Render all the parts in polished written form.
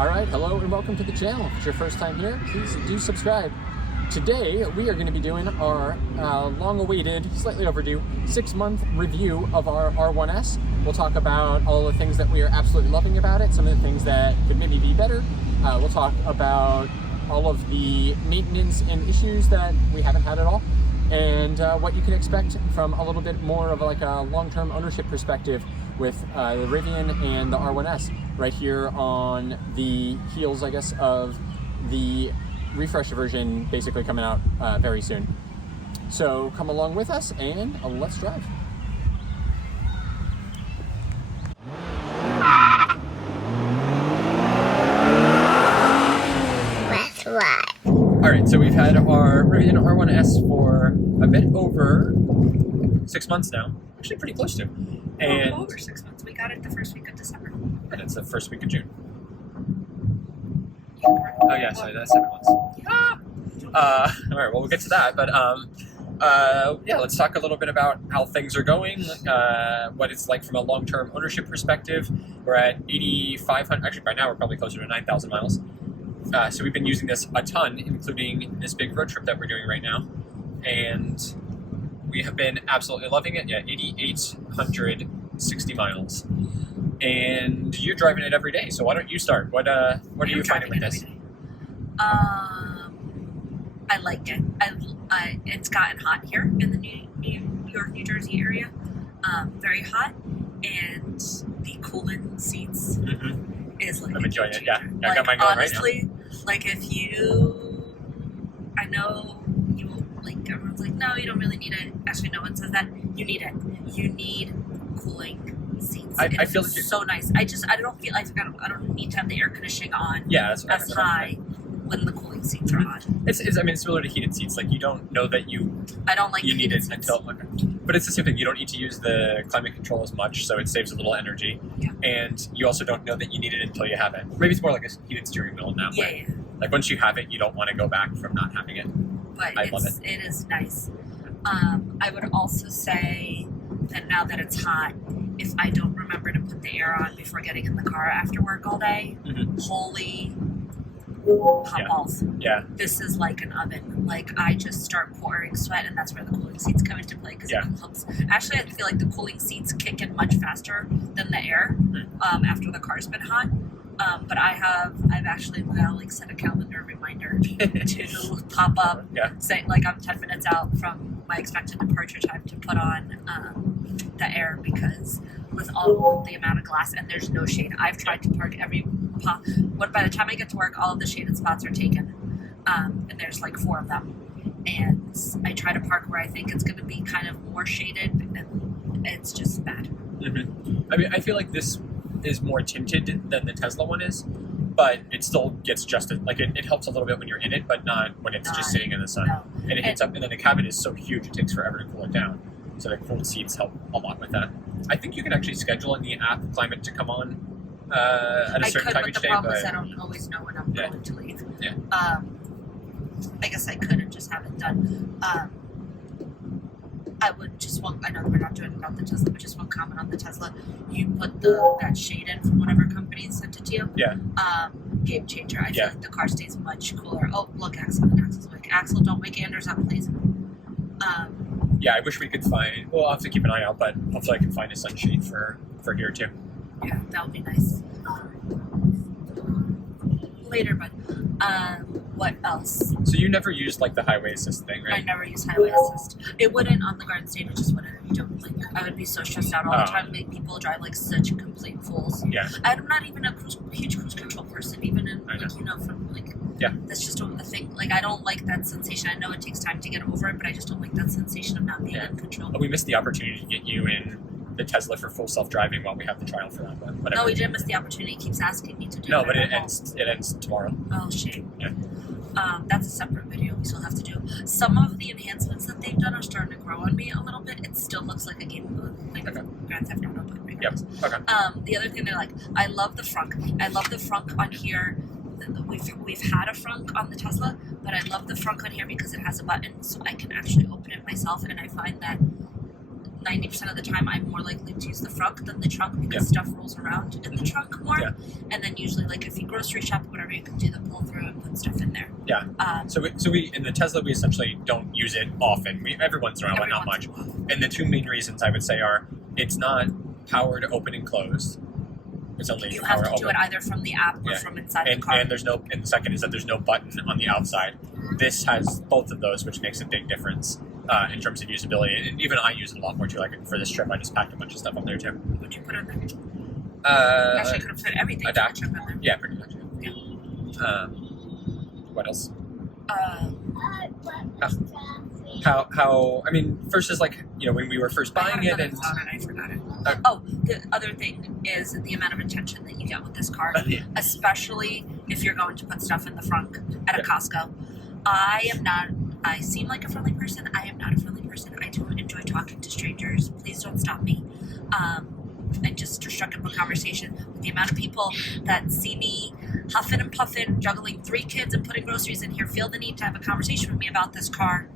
Alright, hello and welcome to the channel. If it's your first time here, please do subscribe. Today, we are going to be doing our long-awaited, slightly overdue, 6-month review of our R1S. We'll talk about all the things that we are absolutely loving about it, some of the things that could maybe be better. We'll talk about all of the maintenance and issues that we haven't had at all, and what you can expect from a little bit more of like a long-term ownership perspective with the Rivian and the R1S right here on the heels, I guess, of the refresh version basically coming out very soon. So come along with us and let's drive. Let's ride. All right, so we've had our Rivian R1S for a bit over 6 months now. Actually pretty close to. And over 6 months. We got it the first week of December. And it's the first week of June. Correct. Oh yeah, sorry, that's 7 months. All right, well, we'll get to that, but yeah, let's talk a little bit about how things are going, what it's like from a long-term ownership perspective. We're at 8,500, actually by now we're probably closer to 9,000 miles. So we've been using this a ton, including this big road trip that we're doing right now. And we have been absolutely loving it. Yeah, 8,860 miles. And you're driving it every day, so why don't you start? What are you finding with this? I like it. It's gotten hot here in the New York, New Jersey area. Very hot, and the cooling seats is like. I'm enjoying it. Yeah, I like, got mine going honestly, right now. like if I know you like everyone's like, no, you don't really need it. Actually, no one says that. You need it. You need cooling seats. I feel like it's so nice. I don't feel like I don't need to have the air conditioning on. Yeah, that's what as high when the cooling seats are on. It's I mean, it's similar to heated seats. Like, you don't know that I don't like you need it seats. until. But it's the same thing. You don't need to use the climate control as much, so it saves a little energy. Yeah. And you also don't know that you need it until you have it. Maybe it's more like a heated steering wheel now. Yeah. Like, once you have it, you don't want to go back from not having it. But I love it is nice. I would also say that now that it's hot, if I don't remember to put the air on before getting in the car after work all day, holy hot balls. Yeah. This is like an oven. Like, I just start pouring sweat, and that's where the cooling seats come into play, because it helps. Actually, I feel like the cooling seats kick in much faster than the air after the car's been hot. But I've actually now like set a calendar reminder to pop up, saying like I'm 10 minutes out from my expected departure time to put on the air, because with all the amount of glass and there's no shade, I've tried to park by the time I get to work, all of the shaded spots are taken, and there's like 4 of them, and I try to park where I think it's going to be kind of more shaded, and it's just bad. I mean, I feel like this is more tinted than the Tesla one is, but it still gets just like it helps a little bit when you're in it, but not when it's just sitting in the sun. No. And it hits up, and then the cabin is so huge it takes forever to cool it down. So the cooled seats help a lot with that. I think you can actually schedule in the app climate to come on at a certain time each day. The problem is I don't always know when I'm going to leave. Yeah. I guess I could and just have it done. I would just want, I know we're not doing about the Tesla, but just one comment on the Tesla. You put that shade in from whatever company sent it to you. Yeah. Game changer. I feel like the car stays much cooler. Oh, look, Axel. And Axel's like, Axel, don't wake Anders up, please. Yeah, I wish we could find, well, I'll have to keep an eye out, but hopefully I can find a sunshade for here too. Yeah, that would be nice. Later, but what else? So you never used like the highway assist thing, right? I never use highway assist. It wouldn't on the Garden State. It just wouldn't. I don't like. I would be so stressed out all the time. Make people drive like such complete fools. Yeah. I'm not even a huge cruise control person. Even in like from like. Yeah. That's just a thing. Like, I don't like that sensation. I know it takes time to get over it, but I just don't like that sensation of not being in control. We missed the opportunity to get you in the Tesla for full self-driving while we have the trial for that, but whatever. No, we didn't miss the opportunity. He keeps asking me to do it. No, but it ends tomorrow. Oh, shame. Yeah. That's a separate video we still have to do. Some of the enhancements that they've done are starting to grow on me a little bit. It still looks like a game of Grand Theft Auto, but regardless. Okay. The other thing I love the frunk. I love the frunk on here. We've had a frunk on the Tesla, but I love the frunk on here because it has a button, so I can actually open it myself, and I find that 90% of the time I'm more likely to use the front than the trunk because stuff rolls around in the trunk more. Yeah. And then usually, like, if you grocery shop or whatever, you can do the pull through and put stuff in there. Yeah. So we in the Tesla, we essentially don't use it often. Every once in a while, but not much. And the two main reasons I would say are it's not powered open and closed. It's only you have to do it either from the app or from inside the car. And the second is that there's no button on the outside. This has both of those, which makes a big difference in terms of usability. And even I use it a lot more too. Like for this trip, I just packed a bunch of stuff up there too. What'd you put on there? Actually, I could have put everything. A DAC. On there. Yeah, pretty much. Yeah. What else? How? I mean, first is like when we were first buying it, and I forgot it. The other thing is the amount of attention that you get with this car, especially if you're going to put stuff in the front at a Costco. I seem like a friendly person. I am not a friendly person. I don't enjoy talking to strangers. Please don't stop me. I just struck up a conversation with the amount of people that see me huffing and puffing, juggling 3 kids and putting groceries in here, feel the need to have a conversation with me about this car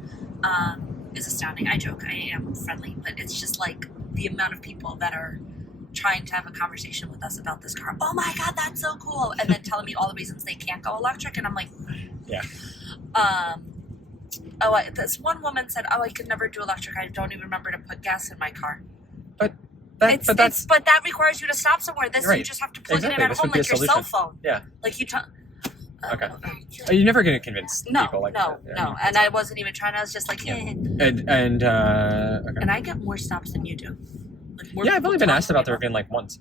is astounding. I joke, I am friendly, but it's just like the amount of people that are trying to have a conversation with us about this car. Oh my God, that's so cool. And then telling me all the reasons they can't go electric. And I'm like, yeah. This one woman said, I could never do electric. I don't even remember to put gas in my car. But that requires you to stop somewhere. This you just have to plug it in at home like your cell phone. Yeah. Like you. Okay. You're never going to convince people like that. No. And I wasn't even trying. I was just like, okay. And I get more stops than you do. Like I've only been asked about the Rivian like once.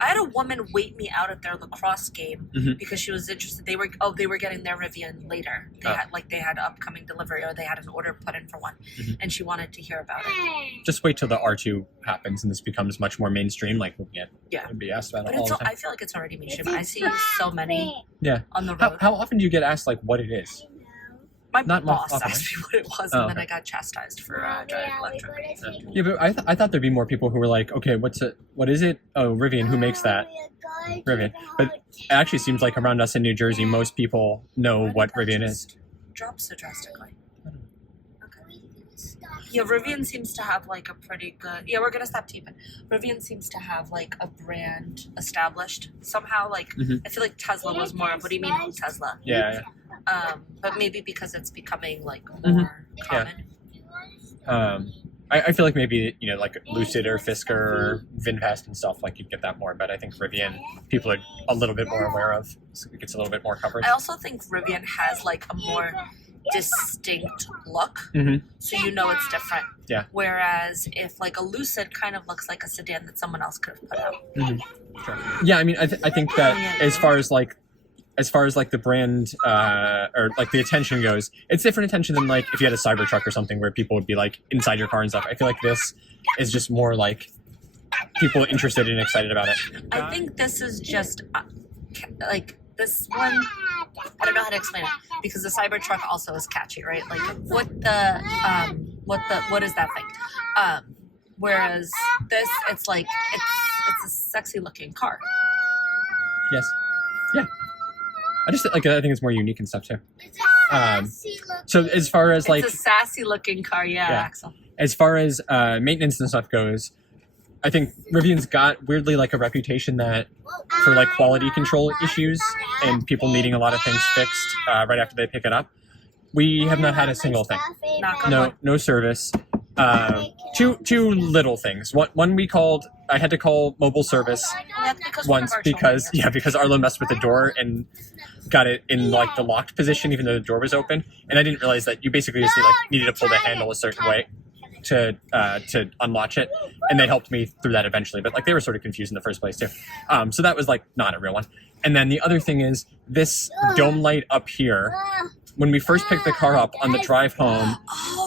I had a woman wait me out at their lacrosse game because she was interested. They were getting their Rivian later. They had upcoming delivery or they had an order put in for one, and she wanted to hear about it. Just wait till the R2 happens and this becomes much more mainstream. Like we'll be asked about it all the time. I feel like it's already mainstream. I see so many on the road. How often do you get asked like what it is? My boss asked me what it was, and then I got chastised for driving electric. Yeah, but I thought there'd be more people who were like, okay, what is it? Oh, Rivian, who makes that? Rivian. But it actually seems like around us in New Jersey, most people know what Rivian is. Dropped so drastically. Okay. Yeah, Rivian seems to have like a pretty good... Yeah, we're going to stop teeping. Rivian seems to have like a brand established somehow. Like, I feel like Tesla was more of, what do you mean Tesla? Yeah. But maybe because it's becoming like more common. I feel like maybe like Lucid or Fisker or VinFast and stuff, like you'd get that more. But I think Rivian, people are a little bit more aware of. So it gets a little bit more coverage. I also think Rivian has like a more distinct look, so it's different. Yeah. Whereas if like a Lucid kind of looks like a sedan that someone else could have put out. Sure. Yeah, I mean, I think that as far as like the brand or like the attention goes, it's different attention than like if you had a Cybertruck or something where people would be like inside your car and stuff. I feel like this is just more like people interested and excited about it. I think this is just like this one. I don't know how to explain it because the Cybertruck also is catchy, right? Like what is that thing? Whereas this, it's like it's a sexy looking car. Yes. Yeah. I think it's more unique and stuff too. So as far as like it's a sassy looking car, Axel. As far as maintenance and stuff goes, I think Rivian's got weirdly like a reputation that for like quality control issues and people needing a lot of things fixed right after they pick it up. We have not had a single thing. No service. Two little things. One I had to call mobile service once because Arlo messed with the door and got it in like the locked position even though the door was open, and I didn't realize that you basically just needed to pull the handle a certain way to unlatch it, and they helped me through that eventually. But like they were sort of confused in the first place too. So that was like not a real one. And then the other thing is this dome light up here. When we first picked the car up on the drive home,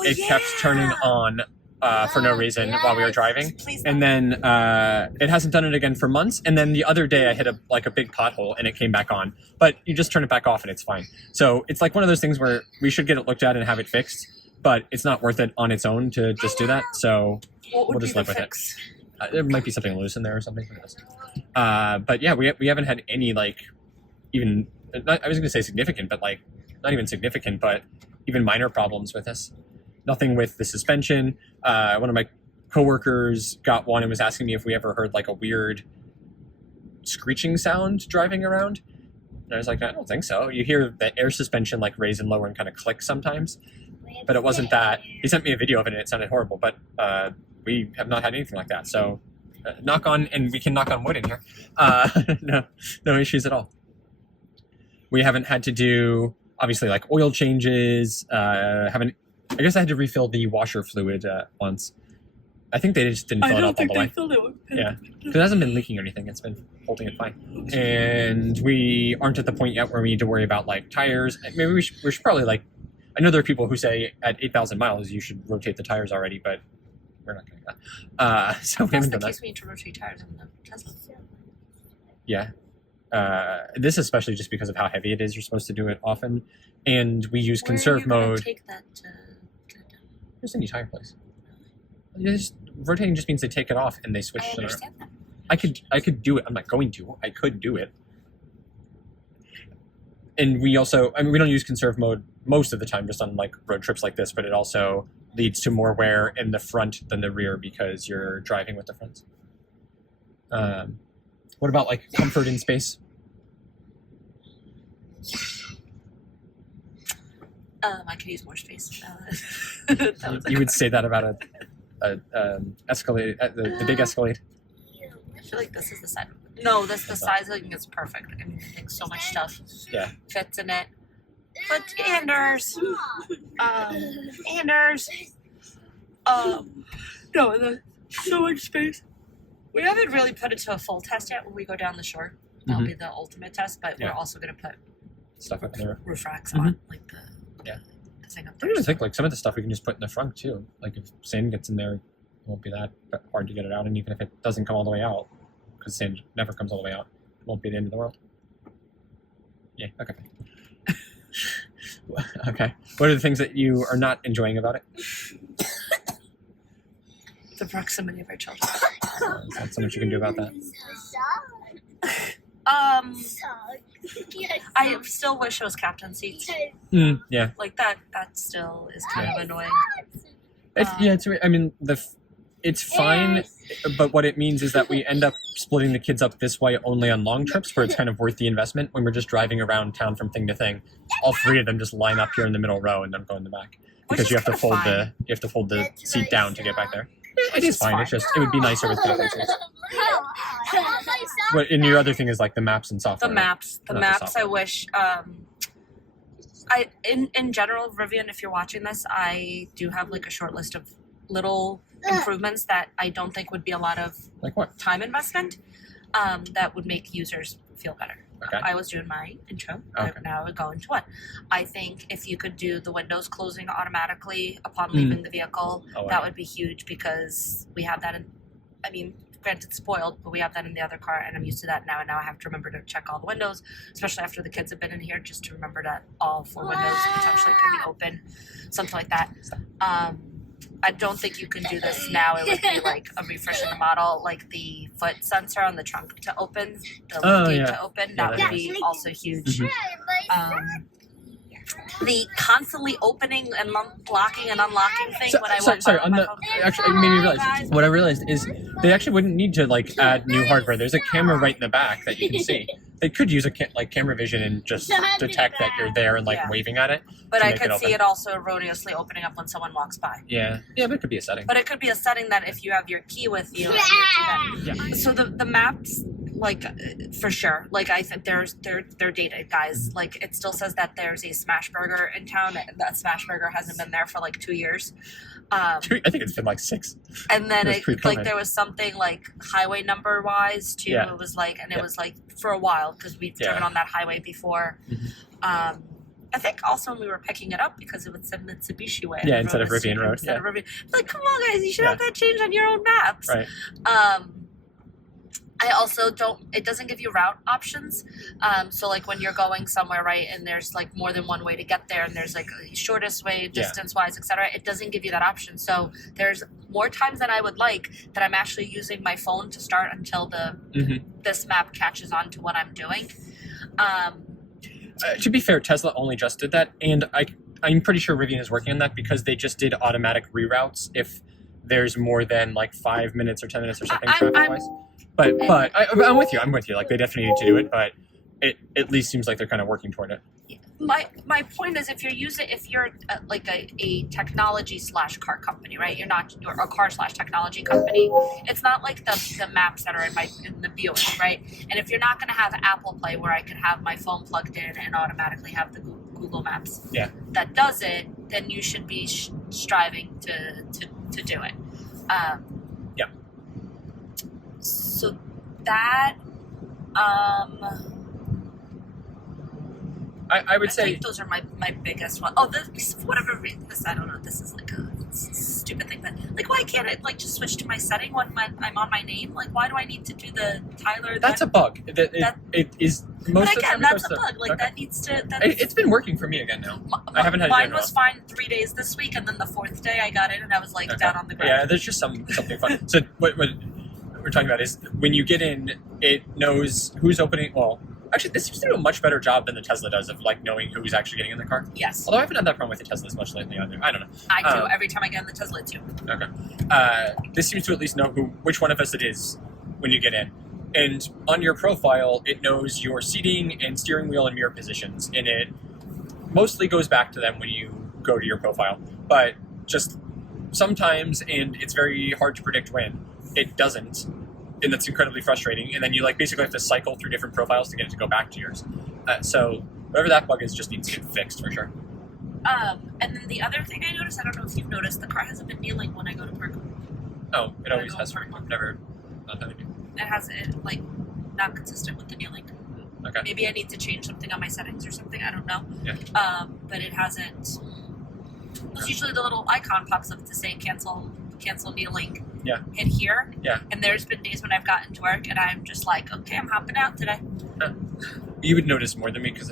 it kept turning on for no reason while we were driving. And then it hasn't done it again for months. And then the other day I hit a big pothole and it came back on. But you just turn it back off and it's fine. So it's like one of those things where we should get it looked at and have it fixed. But it's not worth it on its own to just do that. So we'll just live with it. There might be something loose in there or something. But yeah, we haven't had any like even, I was going to say significant, but like not even significant, but even minor problems with this. Nothing with the suspension. One of my coworkers got one and was asking me if we ever heard like a weird screeching sound driving around. And I was like, I don't think so. You hear the air suspension like raise and lower and kind of click sometimes, but it wasn't that. He sent me a video of it and it sounded horrible, but we have not had anything like that. So knock on, and we can knock on wood in here. No issues at all. We haven't had to do, obviously, like oil changes. I guess I had to refill the washer fluid once. I think they just didn't fill it up all the way. Yeah, because it hasn't been leaking or anything. It's been holding it fine. And we aren't at the point yet where we need to worry about like tires. Maybe we should probably like. I know there are people who say at 8,000 miles you should rotate the tires already, but we're not going to do that. So we haven't done that. That's the case we need to rotate tires on the Tesla. Yeah. This especially just because of how heavy it is. You're supposed to do it often, and we use conserve mode. Take that to get it done? There's any tire place. Rotating just means they take it off and they switch. I understand that. I could do it. I'm not going to. I could do it. And we also, I mean, we don't use conserve mode most of the time, just on like road trips like this. But it also leads to more wear in the front than the rear because you're driving with the fronts. What about like comfort in space? I could use more space. You would say that about a Escalade, the big Escalade. I feel like this is the side. No, the sizing is perfect. I mean, I think so much stuff fits in it. But Anders, no, there's so much space. We haven't really put it to a full test yet. When we go down the shore, that'll be the ultimate test. But we're also going to put stuff up there, roof racks on, like the thing up I there. don't even think like some of the stuff we can just put in the front too. Like if sand gets in there, it won't be that hard to get it out. And even if it doesn't come all the way out, because sand never comes all the way out, it won't be the end of the world. Yeah. Okay. Okay. What are the things that you are not enjoying about it? The proximity of our children. Is that so much you can do about that? I still wish it was captain seats. Yeah. Like that still is kind of annoying. I mean, it's fine, but what it means is that we end up splitting the kids up this way only on long trips where it's kind of worth the investment. When we're just driving around town from thing to thing, all three of them just line up here in the middle row and then go in the back because you have to fold the seat down to get back there. It is fine. It's just it would be nicer with captain seats. But and your other thing is like the maps and software. The maps. I wish. In general, Rivian, if you're watching this, I do have like a short list of little improvements that I don't think would be a lot of time investment. That would make users feel better. Okay. I was doing my intro. Okay. Now I go into one. I think if you could do the windows closing automatically upon leaving the vehicle, that would be huge because we have that in. I mean, granted, spoiled, but we have that in the other car, and I'm used to that now. And now I have to remember to check all the windows, especially after the kids have been in here, just to remember that all 4 windows potentially could be open, something like that. I don't think you can do this now. It would be like a refresh in the model, like the foot sensor on the trunk to open, the gate to open. That would be also huge. The constantly opening and locking and unlocking thing when I went sorry, actually, it made me realize. What I realized is they actually wouldn't need to like add new hardware. There's a camera right in the back that you can see. They could use camera vision and just detect that you're there and waving at it. But I could see it also erroneously opening up when someone walks by. Yeah, but it could be a setting. But it could be a setting that if you have your key with you. So the maps, like for sure, like I think they're dated, guys. Like it still says that there's a Smash Burger in town. That Smash Burger hasn't been there for like 2 years. I think it's been like 6. And then there was something like highway number wise too. Yeah. It was like, and it was like for a while because we've driven on that highway before. I think also when we were picking it up because it would send Mitsubishi way. Yeah, instead of Rivian Road. Instead of Rivian. Like, come on, guys, you should have that changed on your own maps. Right. I also it doesn't give you route options. So like when you're going somewhere, right, and there's like more than one way to get there and there's like a shortest way, distance wise, etc. It doesn't give you that option. So there's more times than I would like that I'm actually using my phone to start until this map catches on to what I'm doing. To be fair, Tesla only just did that, and I'm pretty sure Rivian is working on that because they just did automatic reroutes if there's more than like 5 minutes or 10 minutes or something traffic-wise. But I'm with you. Like, they definitely need to do it, but it at least seems like they're kind of working toward it. My point is, if you're like a technology / car company, right? You're not or a car / technology company. It's not like the maps that are in the Buick, right? And if you're not going to have Apple Play, where I could have my phone plugged in and automatically have the Google Maps, that does it, then you should be striving to do it. So that. I would say think those are my biggest one. Oh, for whatever reason, I don't know. This is like a stupid thing, but like, why can't it like just switch to my setting when I'm on my name? Like, why do I need to do the Tyler? That's a bug. It is most but again, that's a bug. Like that needs to. It's been working for me again now. I haven't had. Mine was fine 3 days this week, and then the 4th day I got in, and I was like down on the ground. Yeah, there's just something fun. So what we're talking about is when you get in, it knows who's opening. Well, actually, this seems to do a much better job than the Tesla does of like knowing who's actually getting in the car. Yes. Although I haven't had that problem with the Tesla as much lately either. I don't know. I do every time I get in the Tesla too. Okay. This seems to at least know which one of us it is when you get in. And on your profile, it knows your seating and steering wheel and mirror positions. And it mostly goes back to them when you go to your profile. But just sometimes, and it's very hard to predict when, it doesn't. And that's incredibly frustrating. And then you like basically have to cycle through different profiles to get it to go back to yours. So whatever that bug is just needs to get fixed for sure. And then the other thing I noticed, I don't know if you've noticed, the car hasn't been kneeling when I go to park. Oh, it always has. I've never not had it. It has it like not consistent with the kneeling. Okay. Maybe I need to change something on my settings or something. I don't know. Yeah. But it hasn't. There's usually the little icon pops up to say cancel kneeling. Yeah. Hit here. Yeah. And there's been days when I've gotten to work and I'm just like, okay, I'm hopping out today. You would notice more than me because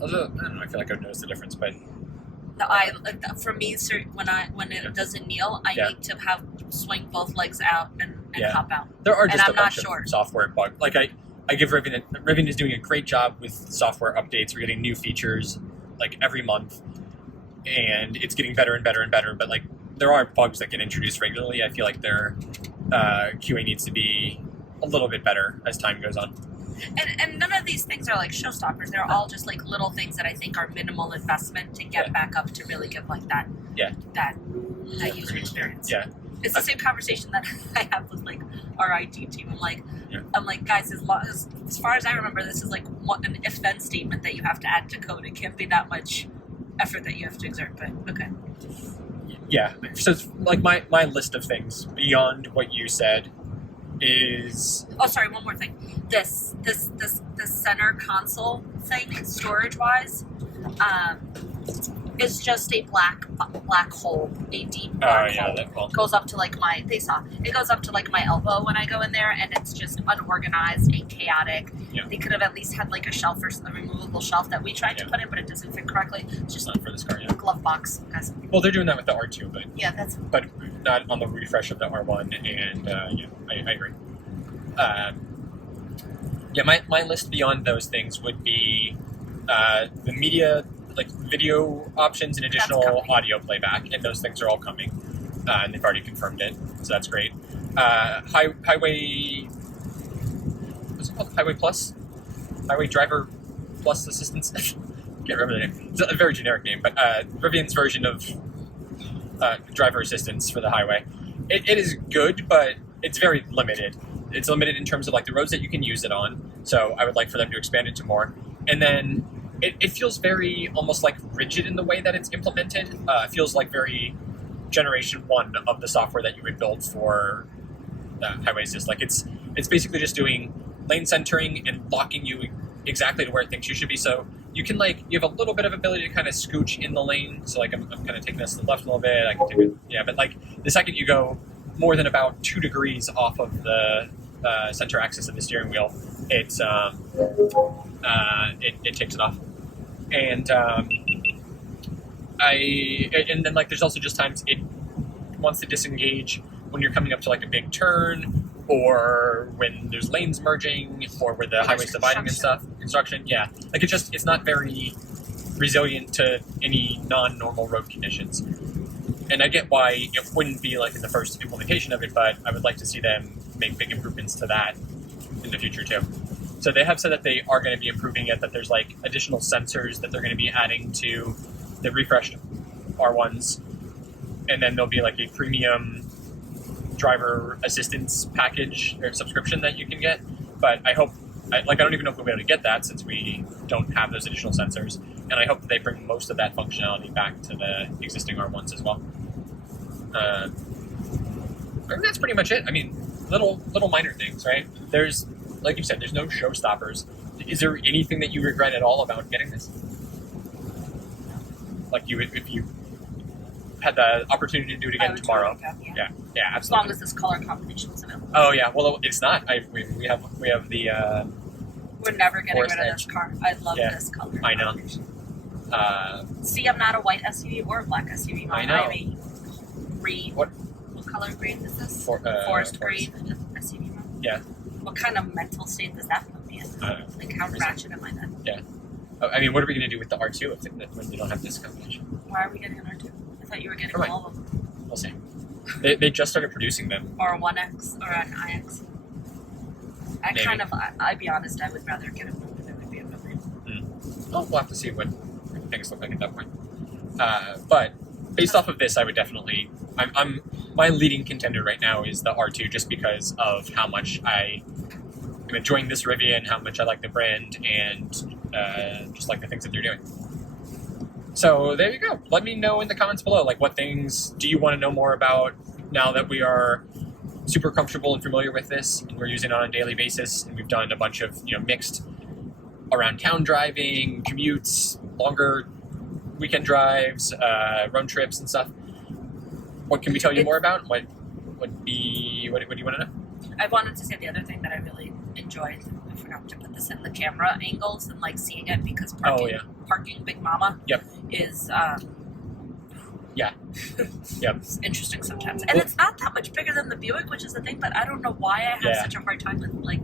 although I don't know, I feel like I would notice the difference, but for me, when it doesn't kneel, I need to swing both legs out and hop out. There are just a bunch of software bugs. Like I give Rivian is doing a great job with software updates. We're getting new features like every month, and it's getting better and better and better. But like there are bugs that get introduced regularly. I feel like their QA needs to be a little bit better as time goes on. And none of these things are like showstoppers. They're all just like little things that I think are minimal investment to get back up to really give like that user experience. Yeah. It's the same conversation that I have with like our IT team. I'm like, guys, as far as I remember, this is like an if-then statement that you have to add to code. It can't be that much effort that you have to exert, but okay. Yeah. So it's like my list of things beyond what you said is... Oh, sorry, one more thing. This center console thing, storage-wise, is just a black hole, a deep black hole. That cool. It goes up to like it goes up to like my elbow when I go in there, and it's just unorganized and chaotic. Yeah. They could have at least had like a shelf or a removable shelf that we tried to put in, but it doesn't fit correctly. It's just not for this car, a glove box, guys. Well, they're doing that with the R2, but but not on the refresh of the R1, and I agree. My list beyond those things would be the media, like video options and additional audio playback, and those things are all coming, and they've already confirmed it, so that's great. Highway, what's it called? Highway Plus? Highway Driver Plus Assistance? Can't remember the name. It's a very generic name, but Rivian's version of driver assistance for the highway. It is good, but it's very limited. It's limited in terms of like the roads that you can use it on, so I would like for them to expand it to more. And then it feels very almost like rigid in the way that it's implemented. It feels like very generation 1 of the software that you would build for highway assist. Like it's basically just doing lane centering and locking you exactly to where it thinks you should be. So you can you have a little bit of ability to kind of scooch in the lane. So like I'm kind of taking this to the left a little bit. I can take it, but like the second you go more than about 2 degrees off of the center axis of the steering wheel, it takes it off. And and then like there's also just times it wants to disengage when you're coming up to like a big turn, or when there's lanes merging, or where the highway's dividing and stuff. Construction, yeah. Like it's not very resilient to any non-normal road conditions. And I get why it wouldn't be like in the first implementation of it, but I would like to see them make big improvements to that in the future too. So they have said that they are going to be improving it, that there's like additional sensors that they're going to be adding to the refreshed R1s. And then there'll be like a premium driver assistance package or subscription that you can get. But I hope, I don't even know if we'll be able to get that since we don't have those additional sensors. And I hope that they bring most of that functionality back to the existing R1s as well. I think that's pretty much it. I mean, little minor things, right? There's, like you said, there's no showstoppers. Is there anything that you regret at all about getting this? Like if you had the opportunity to do it again tomorrow. Yeah, absolutely. As long as this color combination is available. Oh yeah, well it's not. We have the. We're never getting rid of this car. I love this color. I know. See, I'm not a white SUV or a black SUV. I know. I'm a green. What color green is this? Forest green SUV. Yeah. What kind of mental state does that put me in? Like, how ratchet am I then? Yeah. I mean, what are we going to do with the R2 when we don't have this combination? Why are we getting an R2? I thought you were getting all of them. We'll see. They just started producing them. Or a 1X or an iX. I'd be honest, I would rather get a BMW than a BMW. Well, we'll have to see what things look like at that point. But based off of this, I would definitely... my leading contender right now is the R2 just because of how much I am enjoying this Rivian, how much I like the brand, and just like the things that they're doing. So there you go. Let me know in the comments below, like what things do you want to know more about now that we are super comfortable and familiar with this and we're using it on a daily basis, and we've done a bunch of mixed around town driving, commutes, longer weekend drives, road trips and stuff. What can we tell you more about? What do you want to know? I wanted to say the other thing that I really enjoyed, I forgot to put this in, the camera angles and like seeing it, because parking Big Mama is it's interesting sometimes. And it's not that much bigger than the Buick, which is the thing, but I don't know why I have such a hard time with like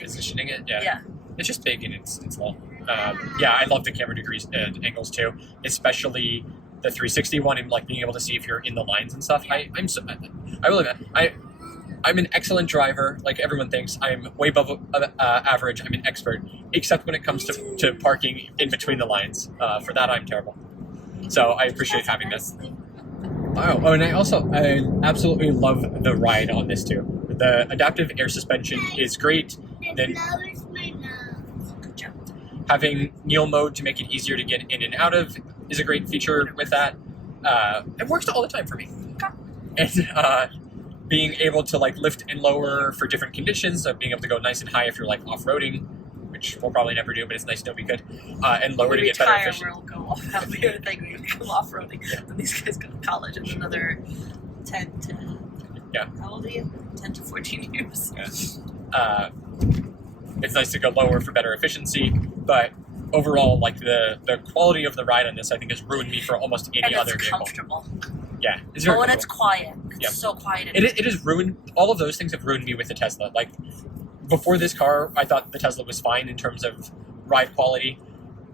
positioning it. Yeah. It's just big and it's long. I love the camera degrees angles too, especially the 360 one, and like being able to see if you're in the lines and stuff. I'm an excellent driver, like everyone thinks. I'm way above average. I'm an expert, except when it comes to parking in between the lines. For that, I'm terrible. So I appreciate having this. Oh, and I absolutely love the ride on this too. The adaptive air suspension is great. Then having Neil mode to make it easier to get in and out of is a great feature with that. It works all the time for me. And being able to like lift and lower for different conditions, so being able to go nice and high if you're like off-roading, which we'll probably never do, but it's nice to know we could, and lower to get better efficiency. We'll go off that weird thing when you come off-roading. Then these guys go to college in another 10 to... How old are you? 10 to 14 years. Yeah. It's nice to go lower for better efficiency, but overall, like the quality of the ride on this, I think, has ruined me for almost any other vehicle. And it's comfortable. Yeah, it's very and it's quiet. It's so quiet. It has ruined, all of those things have ruined me with the Tesla. Like, before this car, I thought the Tesla was fine in terms of ride quality,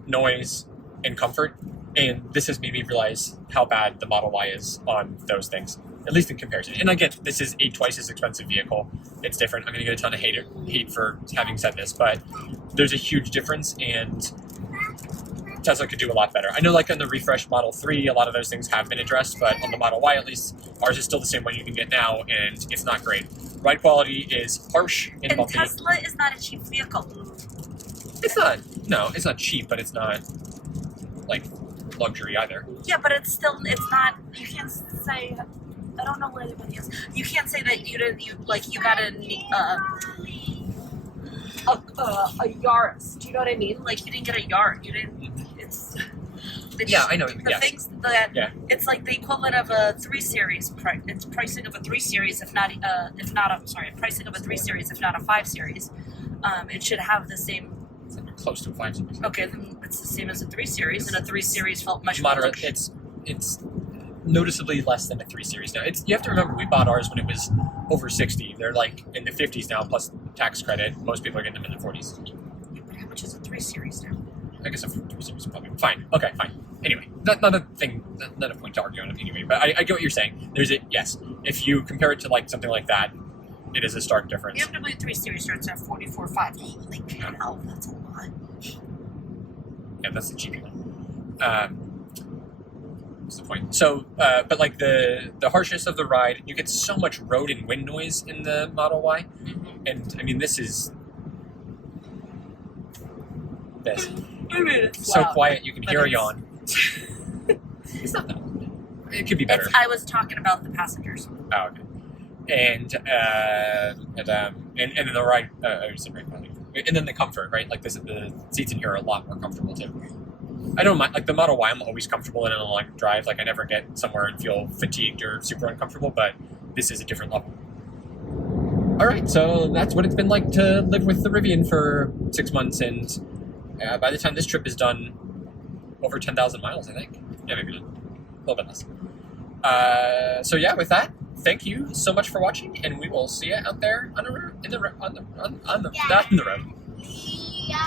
noise, and comfort, and this has made me realize how bad the Model Y is on those things, at least in comparison. And again, this is a twice as expensive vehicle. It's different. I'm going to get a ton of hate for having said this, but there's a huge difference, and Tesla could do a lot better. I know, like on the refreshed Model 3, a lot of those things have been addressed, but on the Model Y, at least, ours is still the same one you can get now, and it's not great. Ride quality is harsh and bumpy. Tesla is not a cheap vehicle. It's not. No, it's not cheap, but it's not like luxury either. Yeah, but it's not. You can't say. I don't know where everybody is. You can't say that you got a Yaris. Do you know what I mean? Like, you didn't get a Yaris. You didn't. I know. Things that it's like the equivalent of a 3 Series. It's pricing of a 3 Series, pricing of a 3 Series, if not a 5 Series. It should have the same. It's close to a 5 Series. Okay, then it's the same as a 3 Series, and a 3 Series felt much moderate. It's noticeably less than a 3 Series now. You have to remember, we bought ours when it was over 60. They're like in the 50s now, plus tax credit. Most people are getting them in the 40s. Yeah, but how much is a 3 Series now? I guess a 3 Series is probably fine. Okay, fine. Anyway, not a thing, not a point to argue on it anyway, but I get what you're saying. There's it, yes. If you compare it to like something like that, it is a stark difference. The BMW 3 Series starts at 44.5. Holy cow, that's a lot. Yeah, that's the GP one. What's the point? So, but like the harshness of the ride, you get so much road and wind noise in the Model Y, and I mean this is this. So loud, quiet you can hear a it's- yawn. It's not that loud. It could be better. I was talking about the passengers. Oh, okay. And then the ride, and then the comfort, right? Like the seats in here are a lot more comfortable too. I don't mind, like the Model Y, I'm always comfortable in a long drive. Like I never get somewhere and feel fatigued or super uncomfortable, but this is a different level. All right, so that's what it's been like to live with the Rivian for 6 months, and by the time this trip is done, over 10,000 miles, I think. Yeah, maybe not. A little bit less. So yeah, with that, thank you so much for watching, and we will see you out there on the road. Yeah.